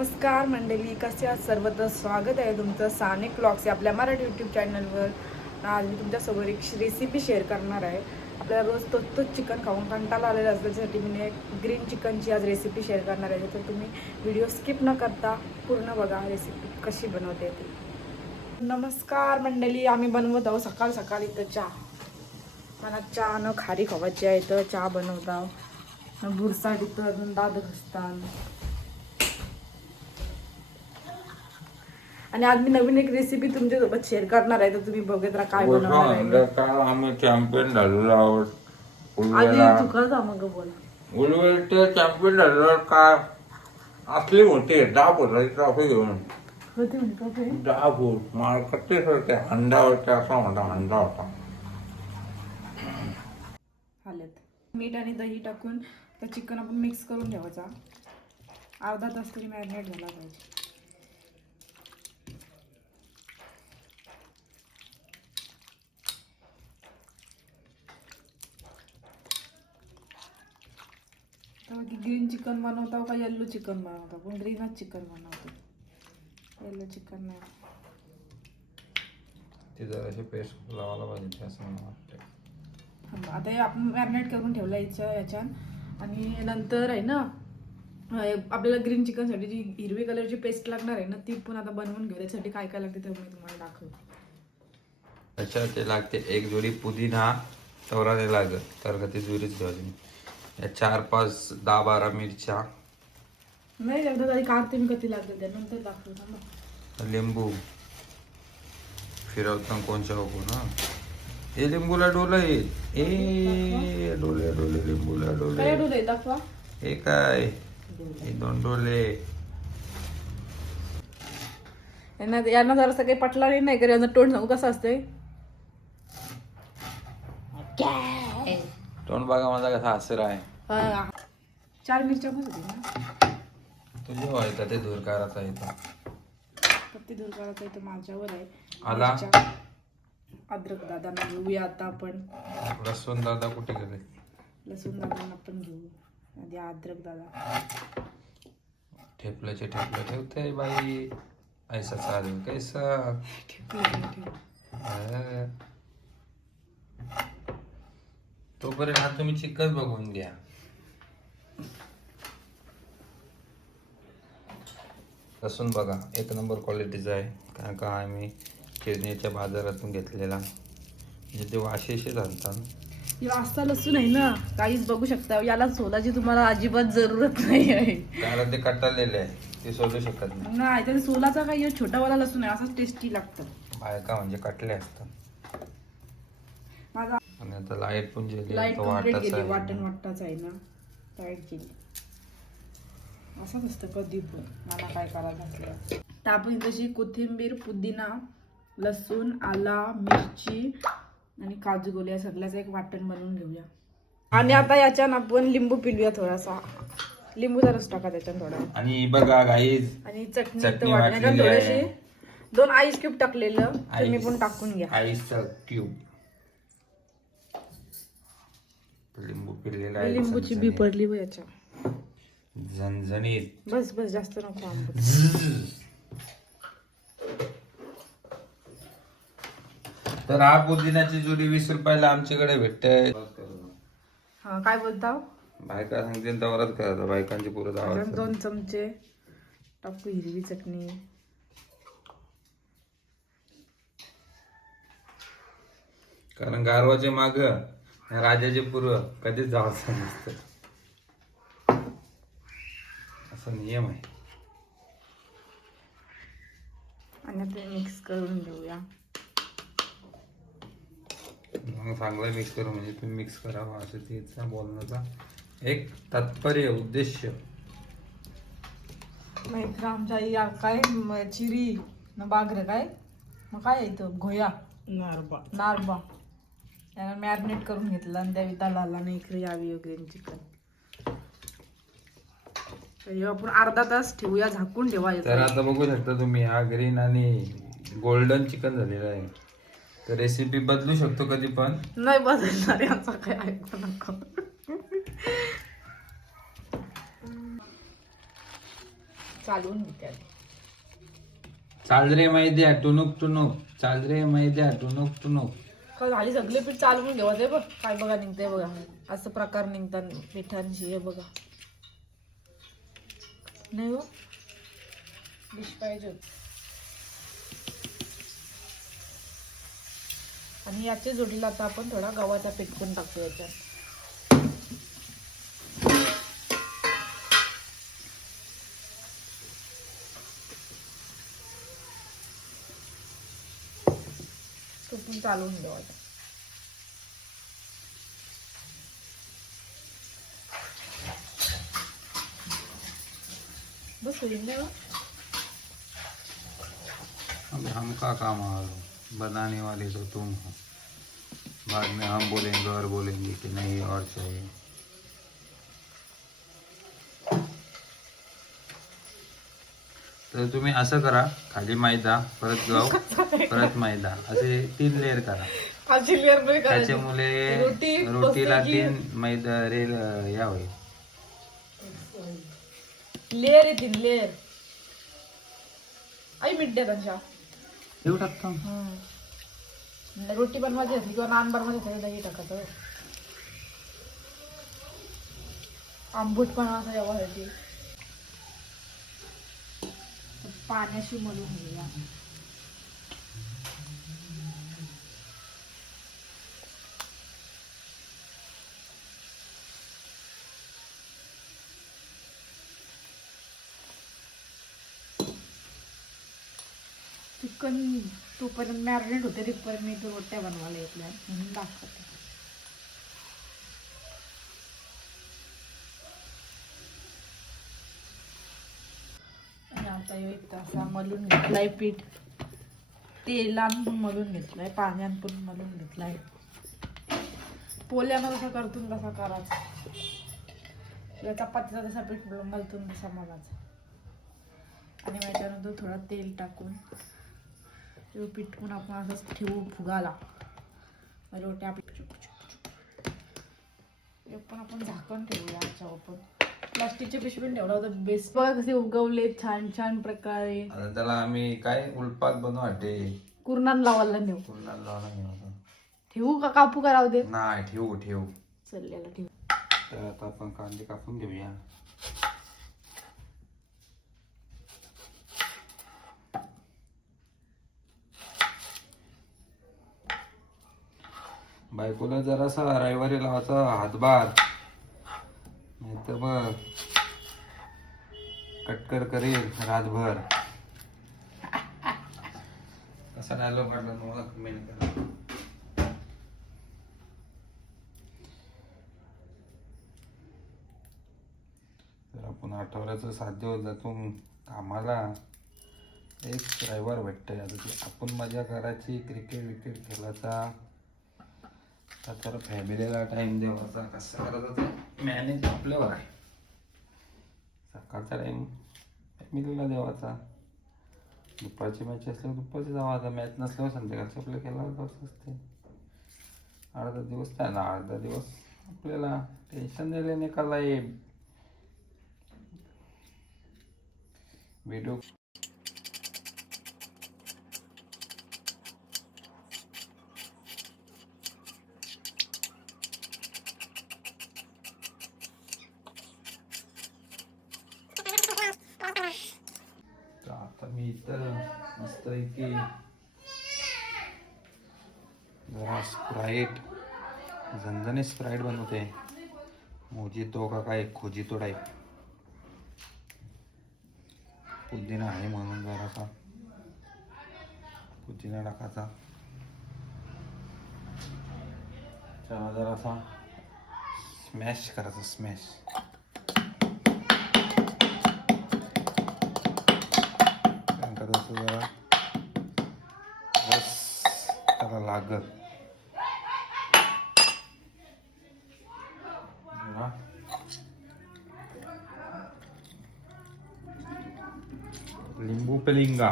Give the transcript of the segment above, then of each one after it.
नमस्कार मंडळी कसे आहात सर्वत्र? स्वागत आहे तुमचं साने क्लॉक्स या आपल्या मराठी यूट्यूब चॅनलवर आज मी तुमच्यासोबत एक रेसिपी शेअर करणार आहे. आपल्याला रोज तोच तोच चिकन खाऊन कंटाळा आलेला असतो त्यासाठी मी एक ग्रीन चिकनची आज रेसिपी शेअर करणार आहे. तर तुम्ही व्हिडिओ स्किप न करता पूर्ण बघा रेसिपी कशी बनवते ती. नमस्कार मंडळी आम्ही बनवत आहोत सकाळ सकाळी इथं चहा. मला चहा न खारी खवायची आहे तर चहा बनवत आहोत. बुरसाट इथं अजून दाद घसतात. आणि आज मी नवीन एक रेसिपी तुमच्यासोबत शेअर करणार आहे तर तुम्ही बघत राहा काय बनवणार आहे. काल आम्ही चॅम्पियन झालेलो आहोत. उलवेला जा मग बोल. उलवेलचे झालेलो काय असली मोठी डाब होता ट्रॉफी घेऊन. होते म्हणतो ते. डाब होत माल कट्टेच होते अंडा होते असा होता अंडा होता. मीठ आणि दही टाकून तर चिकन आपण मिक्स करून ठेवायचा अर्धा तास तरी मॅरिनेट झाला पाहिजे. ग्रीन चिकन बनवतो का येल्लो चिकन बनवतो? पण ग्रीनच चिकन बनवतो? येल्लो चिकन नाही. ते जराशी पेस्ट लावायला पाहिजे असं मला वाटतं. आता हे आपण मॅरिनेट करून ठेवलं याच्या याच्यात. आणि नंतर आहे ना आपल्याला ग्रीन चिकनसाठी जी हिरवी कलरची पेस्ट लागणार आहे ना ती पण आता बनवून घेऊ त्यासाठी काय काय लागते ते मी तुम्हाला दाखवते. त्याच्यात ते लागते एक जोडी पुदिना तेवढा नाही लागत. तर का ती जोडीच घ्यायची या चार पाच दहा बारा मिरच्या. नाही एकदा तरी काढते मी कधी लागते त्यानंतर दाखवतो थांबा. लिंबू. फिरवताना कोणच्या बघू ना ए लिंबूला डोलं ए डोले डोले लिंबूला काय डोले डोले दाखवा. हे काय? हे दोन डोले. यांना यांना जरासं काही पटला नाही यांचं तोंड सांगू कसं असतंय? तोंड बघा माझा कसा हसर आहे हा. चार मिरच्या पण होती ना? तुझे व्हायचा ते धुरकाराचा येतो पत्ती दूर करायचं इथं माझ्यावर आहे. आला? मिरच्या. अद्रक दादांना घेऊया आता आपण. लसूण दादा कुठे गेले? लसूण दादांना पण घेऊ. आधी अद्रक दादा. ठेपल्याचे ठेपलं ठेवते बाई. ऐसा चालू कैसा? अं. तोपर्यंत हा तुम्ही चिकन बघून घ्या. लसूण बघा एक नंबर क्वालिटीचा आहे. कारण का आम्ही किरण्याच्या बाजारातून घेतलेला. म्हणजे ते वाशेशे घालतात वाजता लसूण आहे ना काहीच बघू शकता. याला सोलाची तुम्हाला अजिबात जरूरत नाही आहे. कारण ते कटाळलेले आहे. ते सोडू शकत नाही. नाही त्याने सोलाचा काही छोटावाला लसूण आहे. असाच टेस्टी लागतं. बायका म्हणजे कटले असतात. आता लाइट पण गेली लाइट आता वाटाचं गेली आहे. वाटण वाटताच आहे ना. लाइट गेली. असंच असतं कधी पण मला काय करायला असलं. तर आपण तशी कोथिंबीर पुदिना लसूण आला मिरची आणि काजू गोल्या सगळ्याचं एक वाटण बनवून घेऊया. आणि आता याच्यानं आपण लिंबू पिलूया थोडासा. लिंबूचा रस टाका त्याच्यात थोडा. आणि बघा गाईज आणि चटणी चटणी तर वाटण्याच्या वाटलेली आहे. थोडीशी. दोन आईस क्यूब टाकलेलं तुम्ही आईस. पण टाकून घ्या. आईसचा क्यूब लिंबू पिरलेला आहे लिंबूची बी झणझणीत. पडली याच्या झणझणीत. बस बस जास्त नको आंबट तर हा पुदिन्याची जुडी वीस रुपयाला आमच्याकडे भेटते. हा काय बोलता बायका सांगते तेवढाच करायचं बायकांची पुरं अजून धावायचं दोन चमचे टाकू हिरवी चटणी. कारण गारवाचे माग राजाचे पूर्व कधीच जायचं नसतं. असा नियम आहे. आणि ते मिक्स करून घेऊया. मग चांगलं मिक्स करू म्हणजे तुम्ही मिक्स करावा असं तिचा बोलण्याचा एक तात्पर्य उद्देश माहिती आमच्या आई आ- काय? म- चिरी न बागर काय? मग काय येतं घोया. नारबा. नारबा. त्याला मॅरिनेट करून घेतलं आणि त्या आला नाही इकडे यावी ग्रीन चिकन. हे आपण अर्धा तास ठेवूया झाकून ठेवा तर आता बघू शकता तुम्ही हा ग्रीन आणि गोल्डन चिकन झालेलं आहे. तर रेसिपी बदलू शकतो कधी पण. नाही बदलणार यांचा काय ऐकू नको. चालवून घेते आधी. चाल रे मैद्या टुनुक टुनुक चाल रे मैद्या टुनुक टुनुक का झाली सगळे पीठ चालवून घेऊ ते बघ काय बघा निघते बघा. असं प्रकार निघतात पिठांची हे बघा. नाही हो? डिश पाहिजे होती. आणि याच्या जोडीला आता आपण थोडा गव्हाचा पीठ पण टाकतो याच्यात. तो चाल बस अब हमका काम मालूम बनाने वाले तो तुम हो। बाद में हम बोलेंगे और बोलेंगे कि नहीं और चाहिए। तर तुम्ही असं करा खाली मैदा परत गव परत मैदा. असे तीन लेअर करा. अशी लेअरमध्ये करायची. त्याच्यामुळे रोटी रोटीला तीन मैदा रेल या होईल. लेअर येतील लेअर आई द्या त्यांच्या. येऊ टाकतो. हम्म. रोटी बनवायची असली किंवा नान बनवायची असली दही टाकायचं. आंबूट पण असं पाण्याशी मलून घेऊया. चिकन तोपर्यंत मॅरिनेट होते तिथपर्यंत मी तो रोट्या बनवायला येतल्या म्हणून दाखवते आणि आता एक असा मलून घेतलाय. पीठ. तेलान पण मलून घेतलाय पाण्यान पण मलून घेतलाय. पोल्यानं जसा करतून तसा करायचा? चपातीचा तसा पीठ मलतून तसा मलाचा. आणि त्याच्यानंतर थोडं तेल टाकून ते पीठ पण आपण असंच ठेवू फुगाला. रोट्या पण आपण झाकण ठेवूया याच्यावर पण. प्लास्टिकच्या पिशवीने ठेवला होता. बेस बघा कसे उगवले छान छान प्रकारे. त्याला आम्ही काय उल्पात बनवू वाटे कुर्णान लावायला नेऊ. पुन्हा लावला नाही होता. ठेवू का कापू का राहू दे? नाही ठेवू ठेवू. चाललेला ठेवू. तर आता आपण कांदे कापून घेऊया. बायकोला जरासा रविवारी लावायचा हातभार. नाहीतर बघ. कटकर करेल रातभर. कसा डायलॉग काढला मला कमेंट करा. तर आपण आठवड्याचं सात दिवस जातो कामाला. एक रविवार भेटतंय. आता आपण मजा करायची क्रिकेट विकेट खेळायचा. कसं तर फॅमिलीला टाईम द्यावाचा कसं करायचं ते मॅनेज आपल्यावर आहे. सकाळचा टाईम फॅमिलीला द्यावाचा दुपारची मॅच असल्यावर दुपारची जावाचा मॅच नसल्यावर संध्याकाळची आपल्या खेळायला जायचं असते. अर्धा दिवस काय ना अर्धा दिवस आपल्याला टेन्शन दिले नाही का लाईफ व्हिडिओ तर आता मी इथं मस्त की जरा स्प्राईट झणझणी स्प्राईट बनवते. मोजितो का काय खोजितो टाईप पुदिना आहे म्हणून जरासा. पुदिना टाकायचा. त्याला जरासा स्मॅश करायचा स्मॅश जरा रस त्याला लागत कलिंगा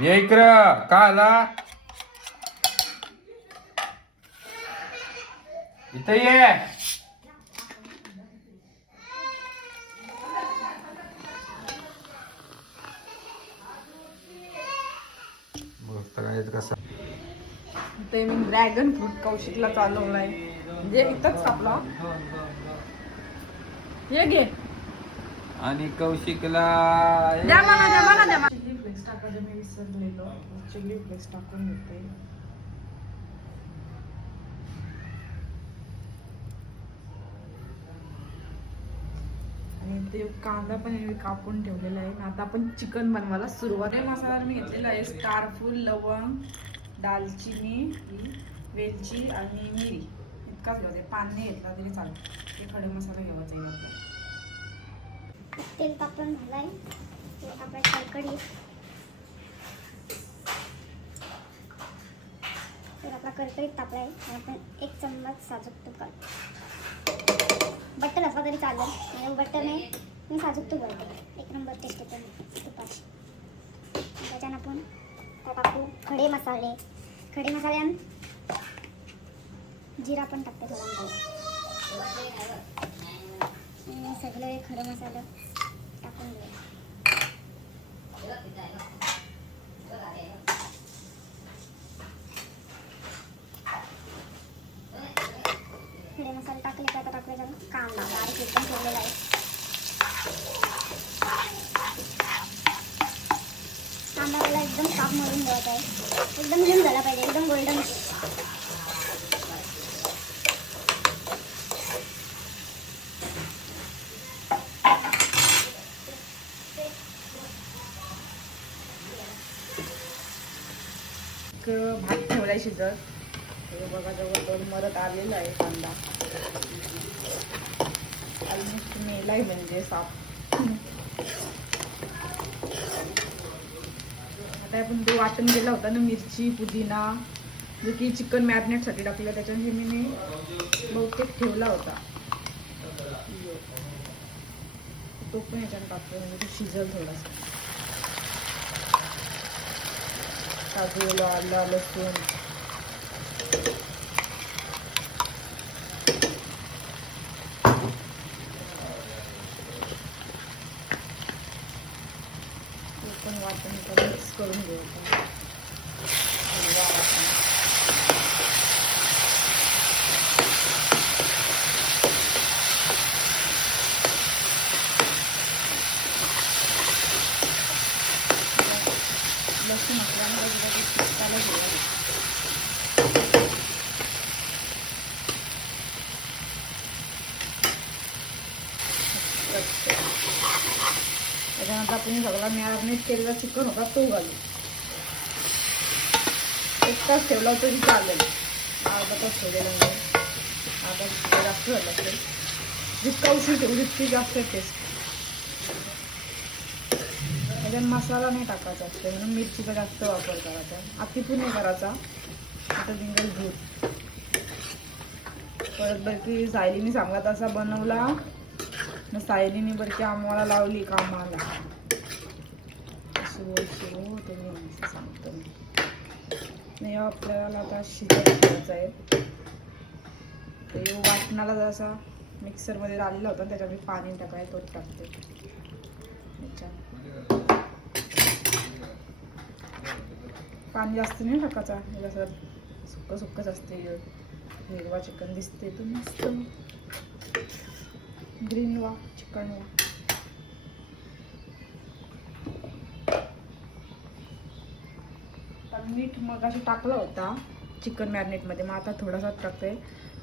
ये इकडं का आला इथं ये. कसं? ते मी ड्रॅगन फ्रूट कौशिकला चालवलाय. म्हणजे इथंच कापला ये घे. आणि कौशिकला द्या मला द्या मला द्या चिल्ली फ्लेक्स टाकायचं मी विसरलेलो. चिल्ली फ्लेक्स टाकून घेते आणि ते कांदा पण मी कापून ठेवलेला आहे. आता आपण चिकन बनवायला सुरुवात आहे मसाला मी घेतलेला आहे. स्टारफूल लवंग दालचिनी वेलची आणि मिरी. इतकाच घ्यायचा पान नाही घेतला तरी चालेल. ते खडे मसाला घ्यायचा आहे आपल्याला. तेल तापण झालंय ते आपण कडकडी तर आपला कडकडीत तापलाय. आणि आपण एक चम्मच साजूक तूप घालतो बटर असला तरी चालेल. म्हणजे बटर नाही मी साजूक तूप घालते एक नंबर टेस्ट येते तुपाची त्याच्यानं आपण त्या टाकू खडे मसाले. खडे मसाले आणि जिरा पण टाकते थोडा. सगळे खडे मसाले टाकून घेऊ खडे मसाले टाकले की आता टाकले जाऊन कांदा बारीक एकदम ठेवलेला आहे कांदा मला एकदम साफ मळून द्यायचा आहे एकदम लिम झाला पाहिजे एकदम गोल्डन एक भात ठेवलाय शिजत हे बघा जवळ मरत आलेला आहे कांदा ऑलमोस्ट मेलाय म्हणजे साप. आता आपण तो वाटण केला होता ना मिरची पुदिना जो की चिकन मॅरिनेटसाठी टाकलं त्याच्यामध्ये मी मी बहुतेक ठेवला होता. तो पण याच्यानं टाकतो म्हणजे तो शिजल थोडासा. काजू आलं लसूण ते पण वाटण मिक्स करून घेऊ आपण. हिरवा वाटण. लसूण असल्यामुळे जरा ते शिजतायला वेळ लागतो. त्याच्यानंतर आपण सगळा मॅरिनेट केलेला चिकन होता तो घालू. एक तास ठेवला तरी चालेल. अर्धा तास ठेवलेला नाही अर्धा तास जास्त झाला असेल. जितका उशीर ठेवू तितकी जास्त टेस्ट त्याच्यात मसाला नाही टाकायचा असते म्हणून मिरचीचा जास्त वापर करायचा. अति पण नाही करायचा. आता सिंगल दूध परत बरं की सायलीने सांगत तसा बनवला. मग सायलीने बरं की आम्हाला लावली कामाला. असं बोलते हो तुम्ही सांगतो मी नाही हो, आपल्याला आता शिजायचं आहे. ते वाटणाला जसा मिक्सरमध्ये आलेला होता त्याच्यामध्ये पाणी टाकाय तो टाकते पाणी जास्त नाही टाकायचा जसं सुक्क सुक्कच असते हिरवा चिकन दिसते तो मस्त. ग्रीन वा चिकन वा. मीठ मग अशी टाकला होता चिकन मॅरिनेटमध्ये. मग आता थोडासा टाकते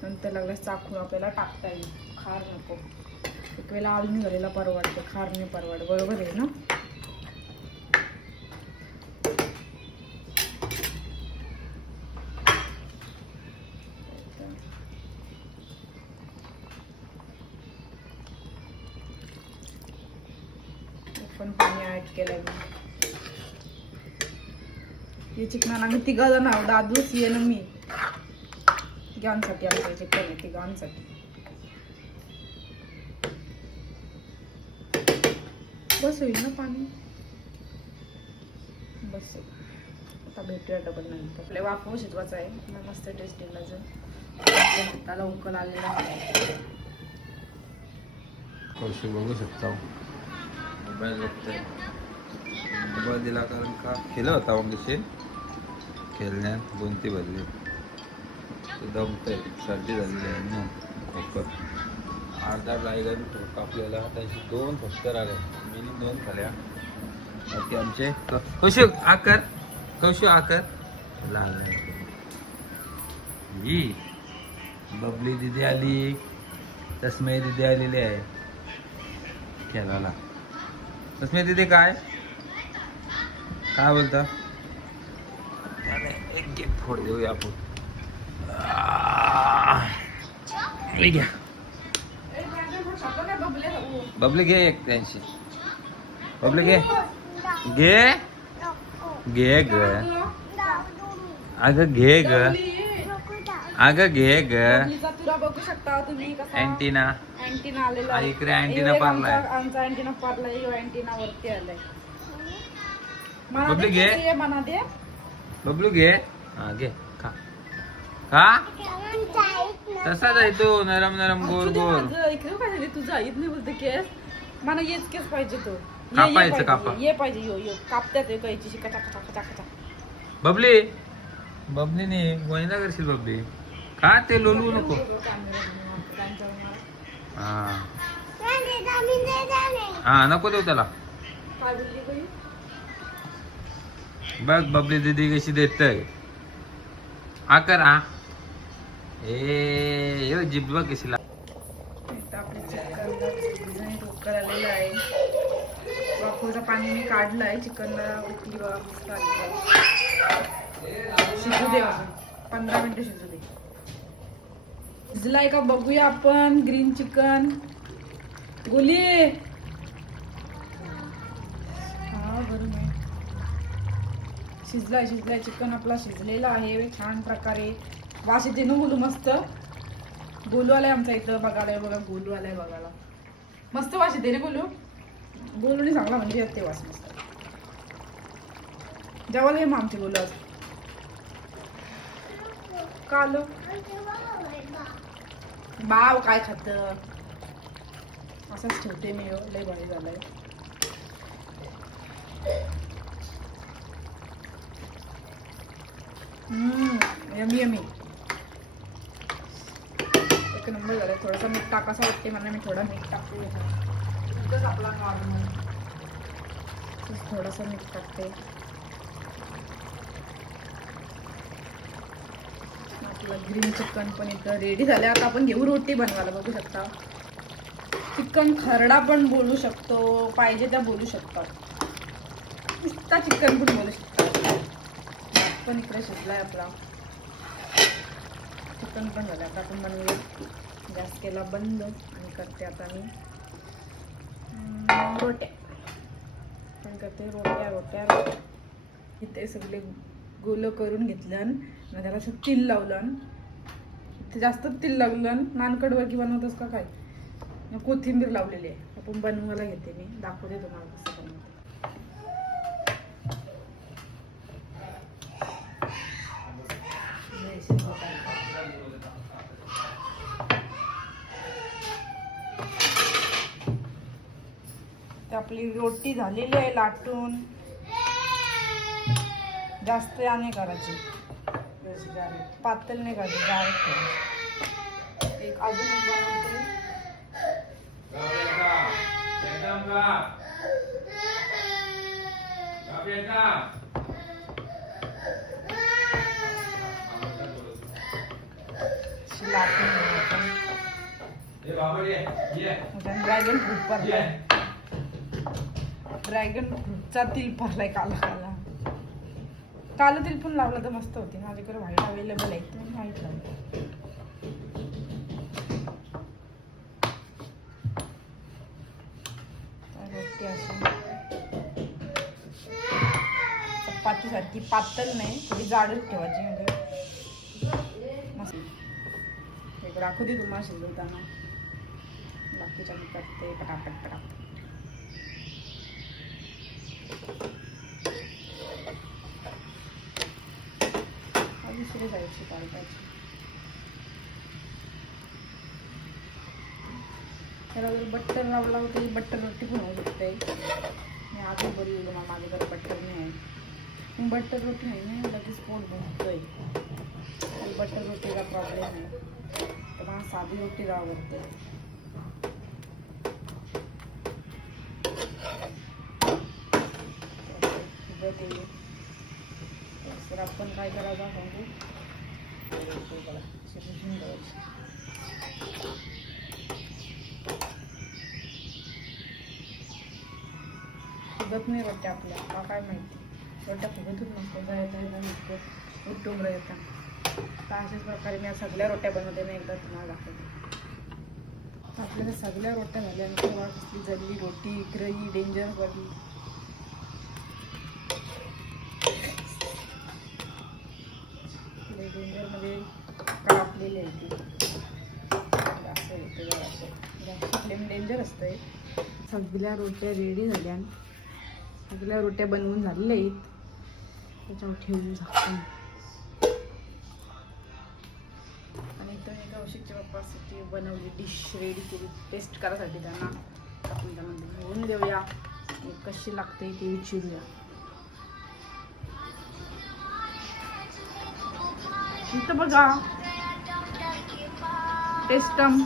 नंतर लागला चाकून आपल्याला टाकता येईल. खार नको. एक वेळेला आलमी झालेला परवडते. खार नाही परवड बरोबर आहे ना? पण पाणी ऍड केलंय मी हे चिकनाला आम्ही तिघा जण आहोत. दादूच ये ना मी. तिघांसाठी आमचं चिकन आहे तिघांसाठी. बस होईल ना पाणी? बस आता भेटूया डबल नंतर. आपल्या वाफव शिजवायचं आहे. मस्त टेस्टिंगला जर अजून. हाताला उकल आलेला आहे. बघू शकता. मोबाईल बघतोय. मोबाईल दिला कारण का? केलं होता मग तसे खेळण्यात गुंती भरली ते दमतंय. सर्दी झालेली आहे ना. खोकर अर्धा ड्रायगन ठोक आपल्याला. त्याची दोन ठोकर आले. मिनी दोन झाल्या. बाकी आमचे? कौशिक आकर. कौशिक आकर. लागले ही. बबली दिदी आली. तस्मय दिदी आलेली आहे. खेळायला. तस्मय दिदी काय? काय बोलता? एक गेट फोड देऊया आपण. घ्या. बबली घे एक त्यांची. बबली घे. घे? घे ग. अगं घे ग. अगं घे ग. बबलीचा तुरा बघू शकता तुम्ही कसा? अँटीना. अँटीना आलेला आहे. इकडे अँटीना एक पारलाय. आमचा- आमचा अँटीना पारलाय ह्यो अँटीना वरती आलाय. मना बबली दे, घे. किती आहे मना दे. बबलू घे. हा घे खा. खा. तसाच आहे तो नरम नरम गोल गोल. माझं, इकडे काय झाले? तुझं ऐकत नाही बोलते केस. मला येच केस पाहिजे तो. ये- ये कापायचं, पाहिजे, कापा. ये पाहिजे यो यो. कापत्यात यो कैची शिका टाका टाका टाका टाका बबली. बबलीने वहिना करशील बबली. खा ते लोलवू नको. हा. हा नको देऊ त्याला? बघ बबली दीदी कशी देतय. आकर हा ए यो जिभ बघ कशी आलेलं आहे वाफवचं पाणी मी काढलं आहे चिकनला उकली वा मस्त आलेलं आहे. शिजू दे पंधरा मिनिटं शिजू दे. शिजलाय का बघूया आपण. ग्रीन चिकन गोली. हा गरम आहे. शिजलाय शिजलाय. चिकन आपला शिजलेला आहे. छान प्रकारे. वास येते ना बोलू मस्त. गोलू आलाय आमचा इथं. बघायला बघा गोलू आलाय बघायला. मस्त वास येते रे गोलू गोलूने चांगला म्हणजे येते वास मस्त. जेवायला ये मग आमचे गोलू आज. का आलो बाव काय खात? असंच ठेवते मी हो, लय भारी झालंय. हम्म यमी यमी. एक नंबर झालं थोडासा मीठ टाकासा वाटते मला. मी थोडा मीठ टाकते. आपला नॉर्मल. थोडासा मीठ टाकते. आपलं ग्रीन चिकन पण इथं रेडी झालं आता आपण घेऊ रोटी बनवायला बघू शकता. चिकन खरडा पण बोलू शकतो. पाहिजे त्या बोलू शकतात. नुसता चिकन पण बोलू शकतात. पण इकडे शिजलाय आपला. चिकन पण झालं आता आपण बनवूया. गॅस केला बंद. आणि करते आता मी रोट्या. पण करते रोट्या रोट्या रोट्या. इथे सगळे गोलं करून घेतलं आणि त्याला असं तिल लावलं ते जास्त तिल लावलं नानकडवर की बनवतोस का काय? कोथिंबीर लावलेली आहे. आपण बनवायला घेते मी. दाखवते तुम्हाला कसं बनवते. आपली रोटी झालेली आहे लाटून. जास्त याने करायची. पातळ नाही करायची करायची. एक अजून एक बनवते. ड्रॅगन फ्रूट भरलाय ड्रॅगन फ्रूटचा तिल भरलाय काला काला. काल तरी पण लावलं तर मस्त होती. माझ्याकडे व्हाईट अवेलेबल आहे. तर व्हाईट लावते तर चपातीसारखी पातळ नाही थोडी जाडच ठेवायची म्हणजे. मस्त. एक राखू दे तुम्हाला शिजवताना. बाकीच्या मी करते पटापट पटापट. तिकडे साईडची पालकाची त्याला जर बट्टर लावला होता ही बट्टर रोटी पण होऊ शकते. मी आधी बरी येईल मग माझ्याकडे बट्टर नाही आहे. पण बट्टर रोटी नाही ना लगेच पोट भरतोय. बटर रोटीचा प्रॉब्लेम आहे. तर मला साधी रोटी आवडते. बघू. तर आपण काय करायचं सांगू बघा, फुगत नाही वाटते आपल्या का काय माहिती? वाटतं फुगतच नसतो. गळ्यात नसतो उठून येतात. तर अशाच प्रकारे मी सगळ्या रोट्या बनवते मी एकदा तुम्हाला दाखवते. आपल्याला सगळ्या रोट्या झाल्यानंतर वाटली कसली जल्ली रोटी क्रई डेंजर वाटली डेंजरमध्ये कापलेली आहे असं येते असं फ्लेम डेंजर असतंय. सगळ्या रोट्या रेडी झाल्या. सगळ्या रोट्या बनवून झालेल्या आहेत. त्याच्यावर ठेवून झाकून. आणि इथं मी कौशिकच्या पप्पासाठी बनवली डिश रेडी केली. टेस्ट करायसाठी त्यांना. आपण त्यामध्ये घेऊन देऊया. कशी लागते ते विचारूया. इथं बघा. टेस्टम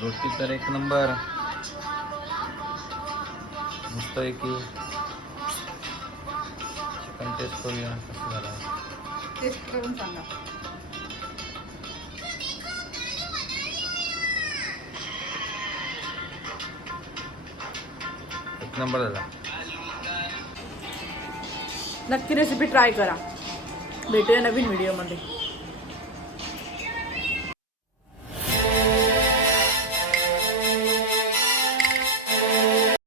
रोटी तर एक नंबर. मस्त आहे की चिकन टेस्ट करूया कसं झालं? टेस्ट करून सांगा. एक नंबर झाला नक्की रेसिपी ट्राय करा. भेटूया नवीन व्हिडिओमध्ये